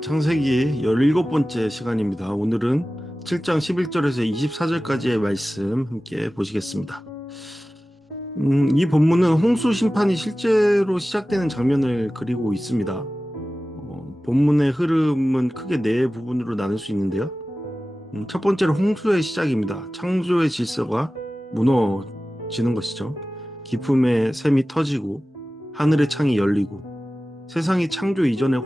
창세기 17번째 시간입니다. 오늘은 7장 11절에서 24절까지의 말씀 함께 보시겠습니다. 이 본문은 홍수 심판이 실제로 시작되는 장면을 그리고 있습니다. 본문의 흐름은 크게 네 부분으로 나눌 수 있는데요. 첫 번째로 홍수의 시작입니다. 창조의 질서가 무너지는 것이죠. 깊음의 샘이 터지고 하늘의 창이 열리고 세상이 창조 이전의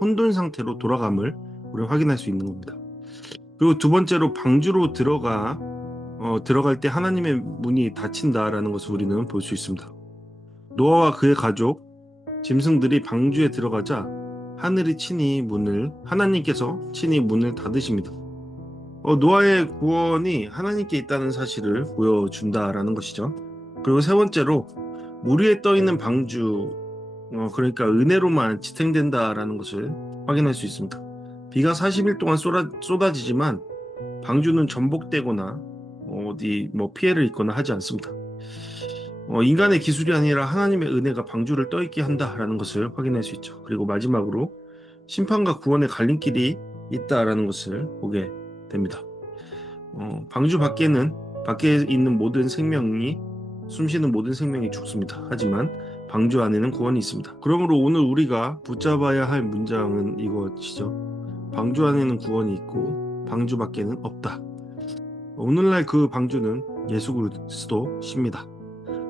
혼돈 상태로 돌아감을 우리가 확인할 수 있는 겁니다. 그리고 두 번째로 방주로 들어갈 때 하나님의 문이 닫힌다라는 것을 우리는 볼 수 있습니다. 노아와 그의 가족, 짐승들이 방주에 들어가자 하나님께서 친히 문을 닫으십니다. 노아의 구원이 하나님께 있다는 사실을 보여준다라는 것이죠. 그리고 세 번째로 물 위에 떠 있는 방주, 그러니까 은혜로만 지탱된다라는 것을 확인할 수 있습니다. 비가 40일 동안 쏟아지지만 방주는 전복되거나 어디 피해를 입거나 하지 않습니다. 인간의 기술이 아니라 하나님의 은혜가 방주를 떠있게 한다라는 것을 확인할 수 있죠. 그리고 마지막으로 심판과 구원의 갈림길이 있다라는 것을 보게 됩니다. 방주 밖에 있는 숨쉬는 모든 생명이 죽습니다. 하지만 방주 안에는 구원이 있습니다. 그러므로 오늘 우리가 붙잡아야 할 문장은 이것이죠. 방주 안에는 구원이 있고 방주 밖에는 없다. 오늘날 그 방주는 예수 그리스도십니다.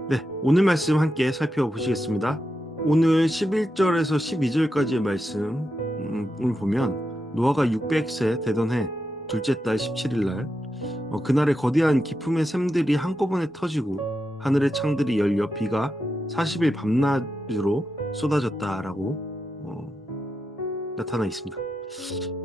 네, 오늘 말씀 함께 살펴보시겠습니다. 오늘 11절에서 12절까지의 말씀을 보면 노아가 600세 되던 해 둘째 달 17일 날 그날의 거대한 기품의 샘들이 한꺼번에 터지고 하늘의 창들이 열려 비가 40일 밤낮으로 쏟아졌다라고 나타나 있습니다.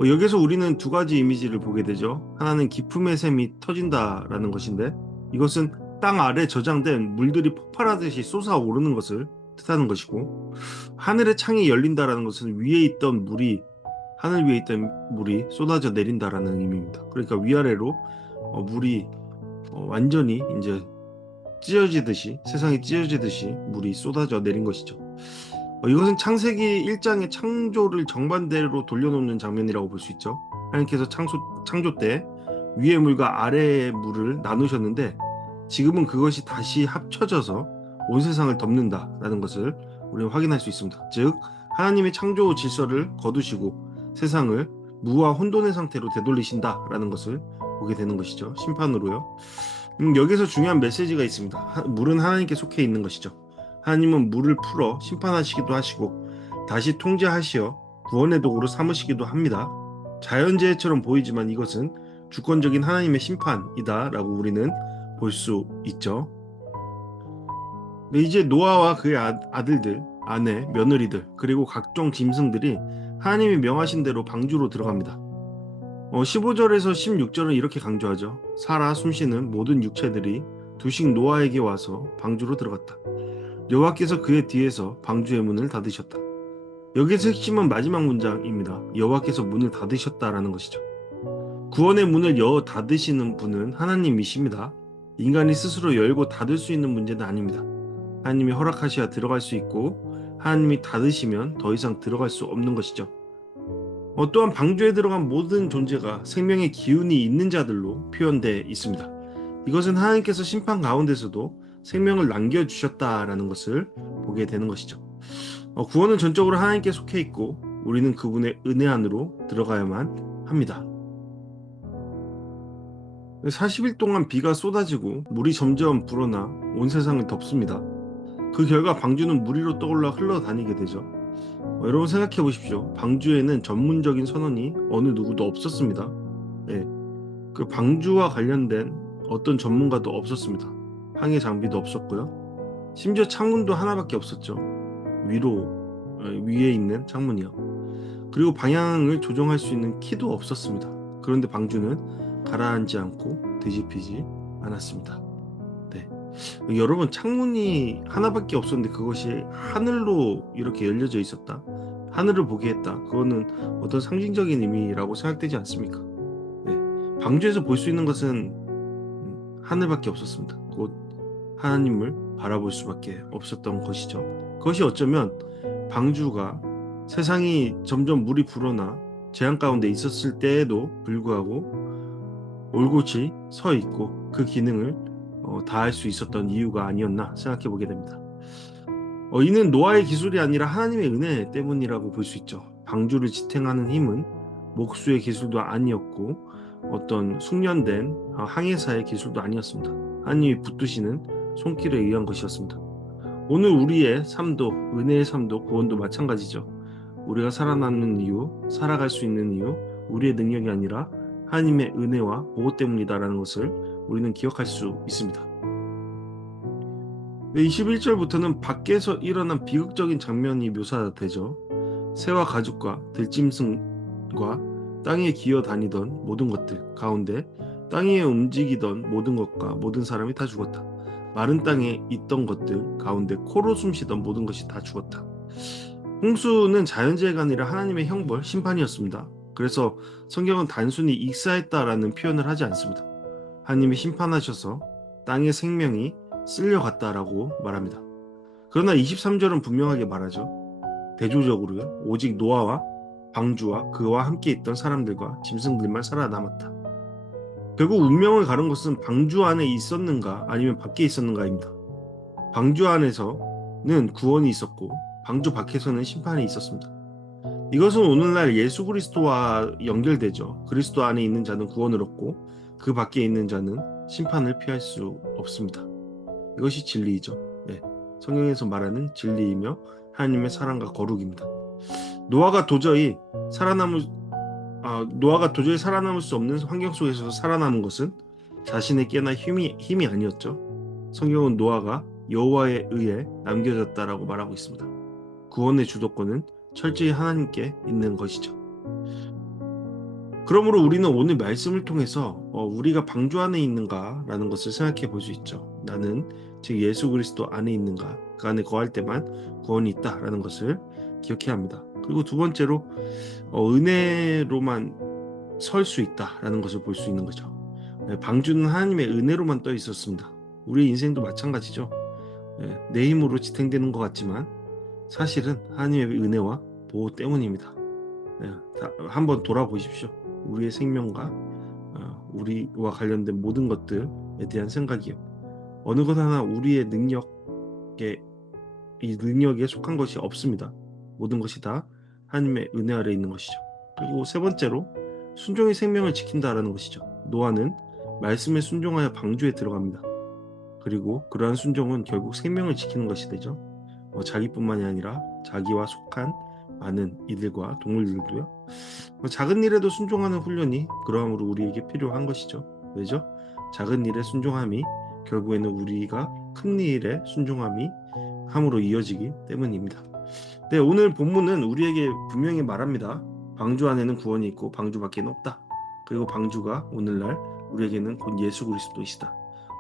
여기서 우리는 두 가지 이미지를 보게 되죠. 하나는 기품의 샘이 터진다라는 것인데 이것은 땅 아래 저장된 물들이 폭발하듯이 솟아오르는 것을 뜻하는 것이고, 하늘의 창이 열린다라는 것은 하늘 위에 있던 물이 쏟아져 내린다라는 의미입니다. 그러니까 위아래로 물이 완전히 이제 세상이 찢어지듯이 물이 쏟아져 내린 것이죠. 이것은 창세기 1장의 창조를 정반대로 돌려놓는 장면이라고 볼 수 있죠. 하나님께서 창조 때 위의 물과 아래의 물을 나누셨는데 지금은 그것이 다시 합쳐져서 온 세상을 덮는다라는 것을 우리는 확인할 수 있습니다. 즉 하나님의 창조 질서를 거두시고 세상을 무와 혼돈의 상태로 되돌리신다라는 것을 보게 되는 것이죠. 심판으로요. 여기서 중요한 메시지가 있습니다. 물은 하나님께 속해 있는 것이죠. 하나님은 물을 풀어 심판하시기도 하시고 다시 통제하시어 구원의 도구로 삼으시기도 합니다. 자연재해처럼 보이지만 이것은 주권적인 하나님의 심판이다 라고 우리는 볼 수 있죠. 이제 노아와 그의 아들들, 아내, 며느리들 그리고 각종 짐승들이 하나님이 명하신 대로 방주로 들어갑니다. 15절에서 16절은 이렇게 강조하죠. 살아 숨쉬는 모든 육체들이 두식 노아에게 와서 방주로 들어갔다. 여호와께서 그의 뒤에서 방주의 문을 닫으셨다. 여기서 핵심은 마지막 문장입니다. 여호와께서 문을 닫으셨다라는 것이죠. 구원의 문을 닫으시는 분은 하나님이십니다. 인간이 스스로 열고 닫을 수 있는 문제는 아닙니다. 하나님이 허락하셔야 들어갈 수 있고 하나님이 닫으시면 더 이상 들어갈 수 없는 것이죠. 또한 방주에 들어간 모든 존재가 생명의 기운이 있는 자들로 표현되어 있습니다. 이것은 하나님께서 심판 가운데서도 생명을 남겨주셨다라는 것을 보게 되는 것이죠. 구원은 전적으로 하나님께 속해 있고 우리는 그분의 은혜 안으로 들어가야만 합니다. 40일 동안 비가 쏟아지고 물이 점점 불어나 온 세상을 덮습니다. 그 결과 방주는 물 위로 떠올라 흘러다니게 되죠. 여러분 생각해 보십시오. 방주에는 전문적인 선원이 어느 누구도 없었습니다. 네, 그 방주와 관련된 어떤 전문가도 없었습니다. 항해 장비도 없었고요. 심지어 창문도 하나밖에 없었죠. 위에 있는 창문이요. 그리고 방향을 조정할 수 있는 키도 없었습니다. 그런데 방주는 가라앉지 않고 뒤집히지 않았습니다. 네. 여러분 창문이 하나밖에 없었는데 그것이 하늘로 이렇게 열려져 있었다. 하늘을 보게 했다. 그거는 어떤 상징적인 의미라고 생각되지 않습니까? 네. 방주에서 볼 수 있는 것은 하늘밖에 없었습니다. 곧 하나님을 바라볼 수밖에 없었던 것이죠. 그것이 어쩌면 방주가 세상이 점점 물이 불어나 재앙 가운데 있었을 때에도 불구하고 올곧이 서 있고 그 기능을 다할 수 있었던 이유가 아니었나 생각해 보게 됩니다. 이는 노아의 기술이 아니라 하나님의 은혜 때문이라고 볼 수 있죠. 방주를 지탱하는 힘은 목수의 기술도 아니었고 어떤 숙련된 항해사의 기술도 아니었습니다. 하나님이 붙드시는 손길에 의한 것이었습니다. 오늘 우리의 삶도, 은혜의 삶도, 구원도 마찬가지죠. 우리가 살아남는 이유, 살아갈 수 있는 이유, 우리의 능력이 아니라 하나님의 은혜와 보호 때문이다라는 것을 우리는 기억할 수 있습니다. 21절부터는 밖에서 일어난 비극적인 장면이 묘사되죠. 새와 가죽과 들짐승과 땅에 기어 다니던 모든 것들 가운데 땅 위에 움직이던 모든 것과 모든 사람이 다 죽었다. 마른 땅에 있던 것들 가운데 코로 숨쉬던 모든 것이 다 죽었다. 홍수는 자연재해가 아니라 하나님의 형벌, 심판이었습니다. 그래서 성경은 단순히 익사했다라는 표현을 하지 않습니다. 하나님이 심판하셔서 땅의 생명이 쓸려갔다라고 말합니다. 그러나 23절은 분명하게 말하죠. 대조적으로요. 오직 노아와 방주와 그와 함께 있던 사람들과 짐승들만 살아남았다. 결국 운명을 가른 것은 방주 안에 있었는가 아니면 밖에 있었는가입니다. 방주 안에서는 구원이 있었고 방주 밖에서는 심판이 있었습니다. 이것은 오늘날 예수 그리스도와 연결되죠. 그리스도 안에 있는 자는 구원을 얻고 그 밖에 있는 자는 심판을 피할 수 없습니다. 이것이 진리이죠. 네, 성경에서 말하는 진리이며 하나님의 사랑과 거룩입니다. 노아가 도저히 살아남을 수 없는 환경 속에서 살아남은 것은 자신의 깨나 힘이 아니었죠. 성경은 노아가 여호와에 의해 남겨졌다라고 말하고 있습니다. 구원의 주도권은 철저히 하나님께 있는 것이죠. 그러므로 우리는 오늘 말씀을 통해서 우리가 방주 안에 있는가라는 것을 생각해 볼 수 있죠. 나는 즉 예수 그리스도 안에 있는가, 그 안에 거할 때만 구원이 있다라는 것을 기억해야 합니다. 그리고 두 번째로 은혜로만 설 수 있다라는 것을 볼 수 있는 거죠. 방주는 하나님의 은혜로만 떠 있었습니다. 우리의 인생도 마찬가지죠. 내 힘으로 지탱되는 것 같지만 사실은 하나님의 은혜와 보호 때문입니다. 한번 돌아보십시오. 우리의 생명과 우리와 관련된 모든 것들에 대한 생각이요. 어느 것 하나 우리의 능력에 속한 것이 없습니다. 모든 것이 다 하나님의 은혜 아래 있는 것이죠. 그리고 세 번째로 순종의 생명을 지킨다라는 것이죠. 노아는 말씀에 순종하여 방주에 들어갑니다. 그리고 그러한 순종은 결국 생명을 지키는 것이 되죠. 자기뿐만이 아니라 자기와 속한 많은 이들과 동물들도요. 작은 일에도 순종하는 훈련이 그러함으로 우리에게 필요한 것이죠. 왜죠? 작은 일에 순종함이 결국에는 우리가 큰 일에 순종함이 함으로 이어지기 때문입니다. 네, 오늘 본문은 우리에게 분명히 말합니다. 방주 안에는 구원이 있고 방주 밖에는 없다. 그리고 방주가 오늘날 우리에게는 곧 예수 그리스도이시다.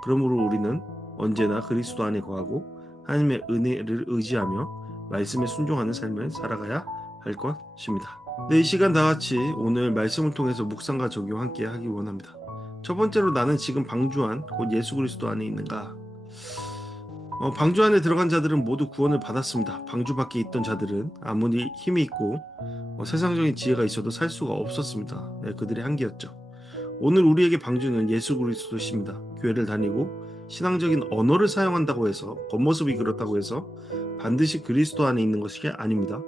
그러므로 우리는 언제나 그리스도 안에 거하고 하나님의 은혜를 의지하며 말씀에 순종하는 삶을 살아가야 할 것입니다. 네, 이 시간 다 같이 오늘 말씀을 통해서 묵상과 적용 함께 하기 원합니다. 첫 번째로 나는 지금 방주 안, 곧 예수 그리스도 안에 있는가? 방주 안에 들어간 자들은 모두 구원을 받았습니다. 방주 밖에 있던 자들은 아무리 힘이 있고 세상적인 지혜가 있어도 살 수가 없었습니다. 네, 그들의 한계였죠. 오늘 우리에게 방주는 예수 그리스도십니다. 교회를 다니고 신앙적인 언어를 사용한다고 해서 겉모습이 그렇다고 해서 반드시 그리스도 안에 있는 것이 아닙니다.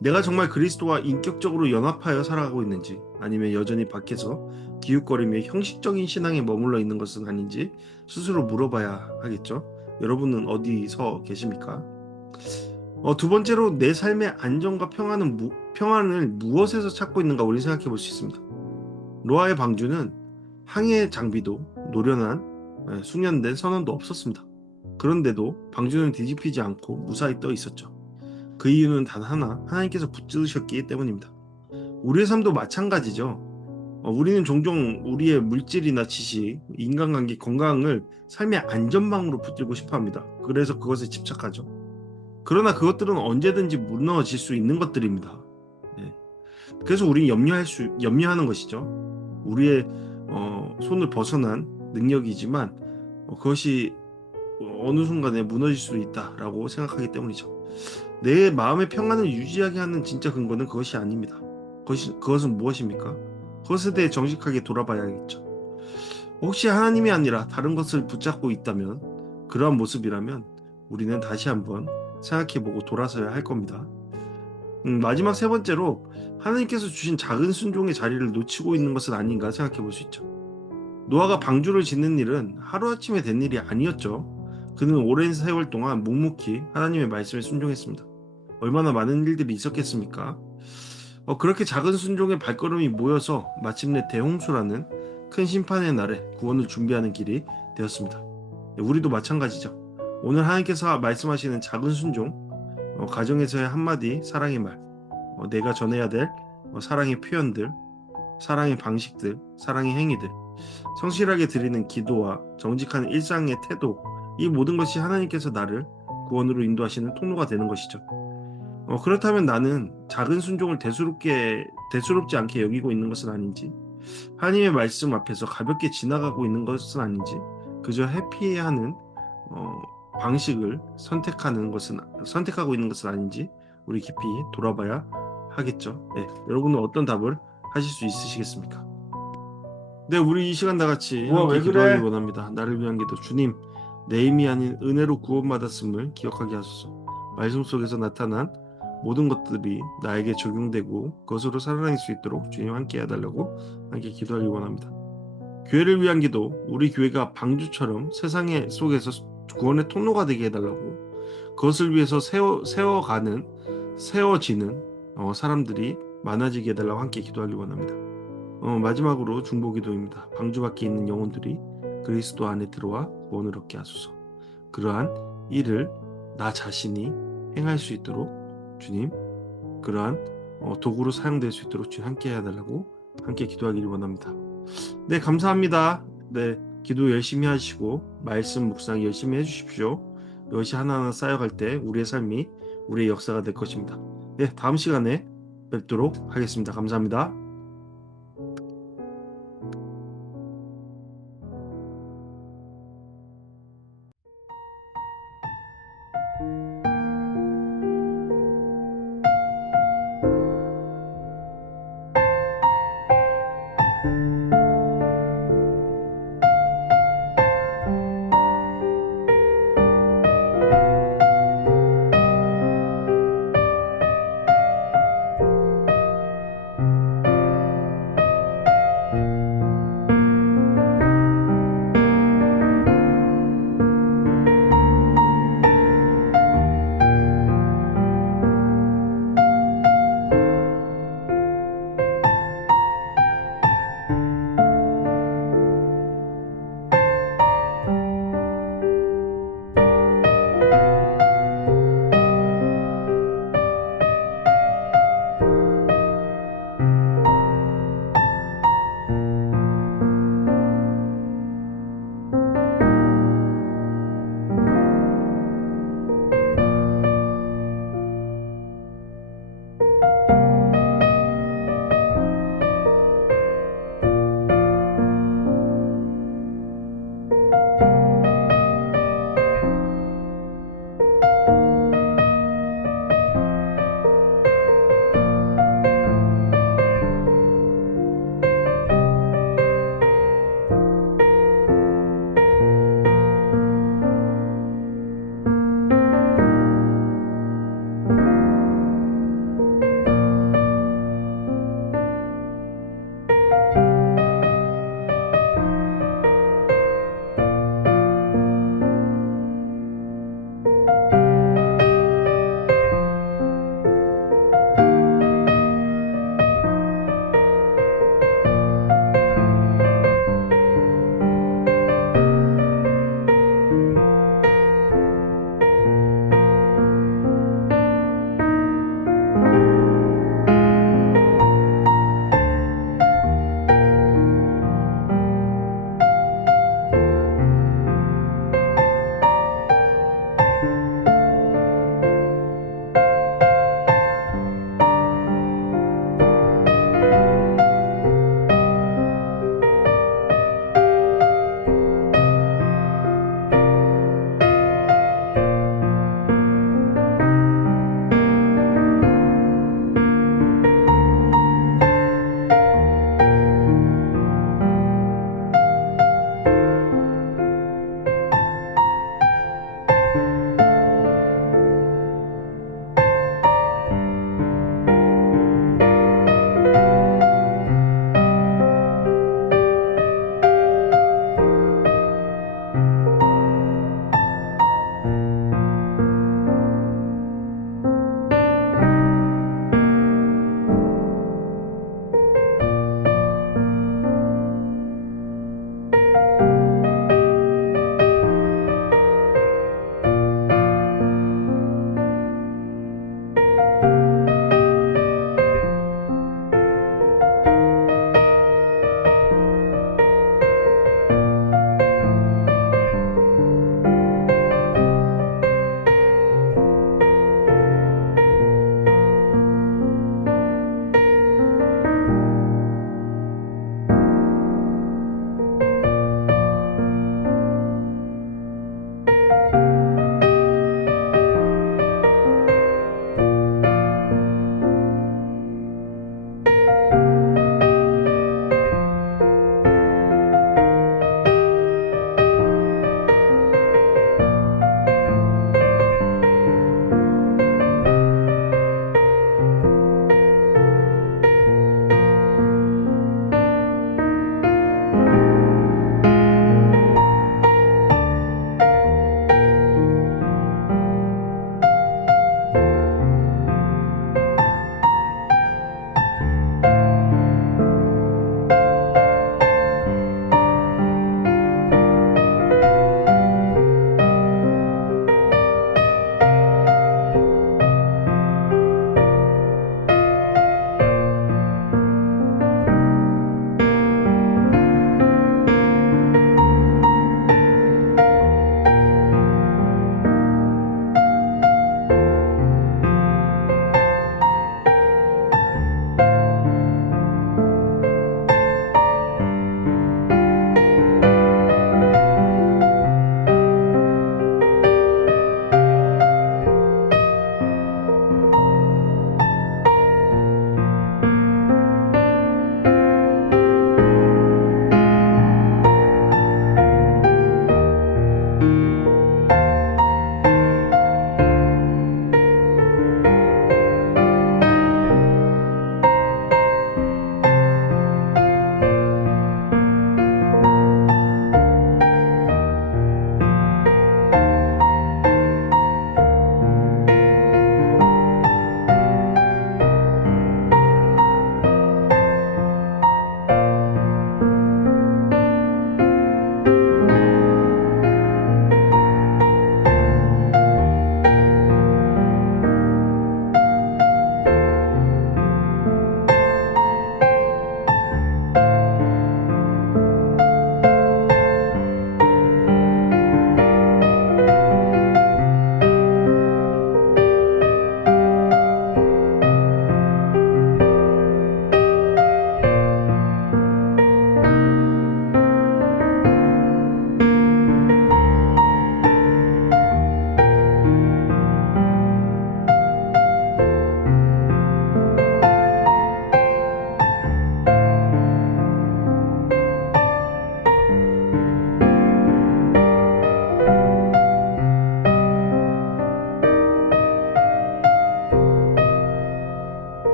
내가 정말 그리스도와 인격적으로 연합하여 살아가고 있는지 아니면 여전히 밖에서 기웃거리며 형식적인 신앙에 머물러 있는 것은 아닌지 스스로 물어봐야 하겠죠. 여러분은 어디서 계십니까? 두 번째로 내 삶의 안정과 평안을 무엇에서 찾고 있는가 우리 생각해 볼 수 있습니다. 노아의 방주는 항해 장비도 노련한 숙련된 선원도 없었습니다. 그런데도 방주는 뒤집히지 않고 무사히 떠 있었죠. 그 이유는 단 하나, 하나님께서 붙드셨기 때문입니다. 우리의 삶도 마찬가지죠. 우리는 종종 우리의 물질이나 지식, 인간관계, 건강을 삶의 안전망으로 붙들고 싶어합니다. 그래서 그것에 집착하죠. 그러나 그것들은 언제든지 무너질 수 있는 것들입니다. 네. 그래서 우리는 염려하는 것이죠. 우리의 손을 벗어난 능력이지만 그것이 어느 순간에 무너질 수 있다라고 생각하기 때문이죠. 내 마음의 평안을 유지하게 하는 진짜 근거는 그것이 아닙니다. 그것은 무엇입니까? 그것에 대해 정직하게 돌아봐야겠죠. 혹시 하나님이 아니라 다른 것을 붙잡고 있다면, 그러한 모습이라면 우리는 다시 한번 생각해보고 돌아서야 할 겁니다. 마지막 세 번째로 하나님께서 주신 작은 순종의 자리를 놓치고 있는 것은 아닌가 생각해 볼 수 있죠. 노아가 방주를 짓는 일은 하루아침에 된 일이 아니었죠. 그는 오랜 세월 동안 묵묵히 하나님의 말씀에 순종했습니다. 얼마나 많은 일들이 있었겠습니까? 그렇게 작은 순종의 발걸음이 모여서 마침내 대홍수라는 큰 심판의 날에 구원을 준비하는 길이 되었습니다. 우리도 마찬가지죠. 오늘 하나님께서 말씀하시는 작은 순종, 가정에서의 한마디 사랑의 말, 내가 전해야 될 사랑의 표현들, 사랑의 방식들, 사랑의 행위들, 성실하게 드리는 기도와 정직한 일상의 태도, 이 모든 것이 하나님께서 나를 구원으로 인도하시는 통로가 되는 것이죠. 그렇다면 나는 작은 순종을 대수롭지 않게 여기고 있는 것은 아닌지, 하나님의 말씀 앞에서 가볍게 지나가고 있는 것은 아닌지, 그저 회피하는 방식을 선택하고 있는 것은 아닌지 우리 깊이 돌아봐야 하겠죠. 네, 여러분은 어떤 답을 하실 수 있으시겠습니까? 네, 우리 이 시간 다 같이 우와, 함께 왜 기도하기 그래? 원합니다. 나를 위한 기도. 주님, 내 힘이 아닌 은혜로 구원받았음을 기억하게 하소서. 말씀 속에서 나타난 모든 것들이 나에게 적용되고 그것으로 살아낼 수 있도록 주님 함께 해달라고 함께 기도하기 원합니다. 교회를 위한 기도. 우리 교회가 방주처럼 세상의 속에서 구원의 통로가 되게 해달라고, 그것을 위해서 세워지는 사람들이 많아지게 해달라고 함께 기도하기 원합니다. 마지막으로 중보기도입니다. 방주 밖에 있는 영혼들이 그리스도 안에 들어와 구원을 얻게 하소서. 그러한 일을 나 자신이 행할 수 있도록 주님, 그러한 도구로 사용될 수 있도록 주님 함께 해달라고 함께 기도하기를 원합니다. 네, 감사합니다. 네, 기도 열심히 하시고 말씀 묵상 열심히 해주십시오. 이것이 하나하나 쌓여갈 때 우리의 삶이 우리의 역사가 될 것입니다. 네, 다음 시간에 뵙도록 하겠습니다. 감사합니다.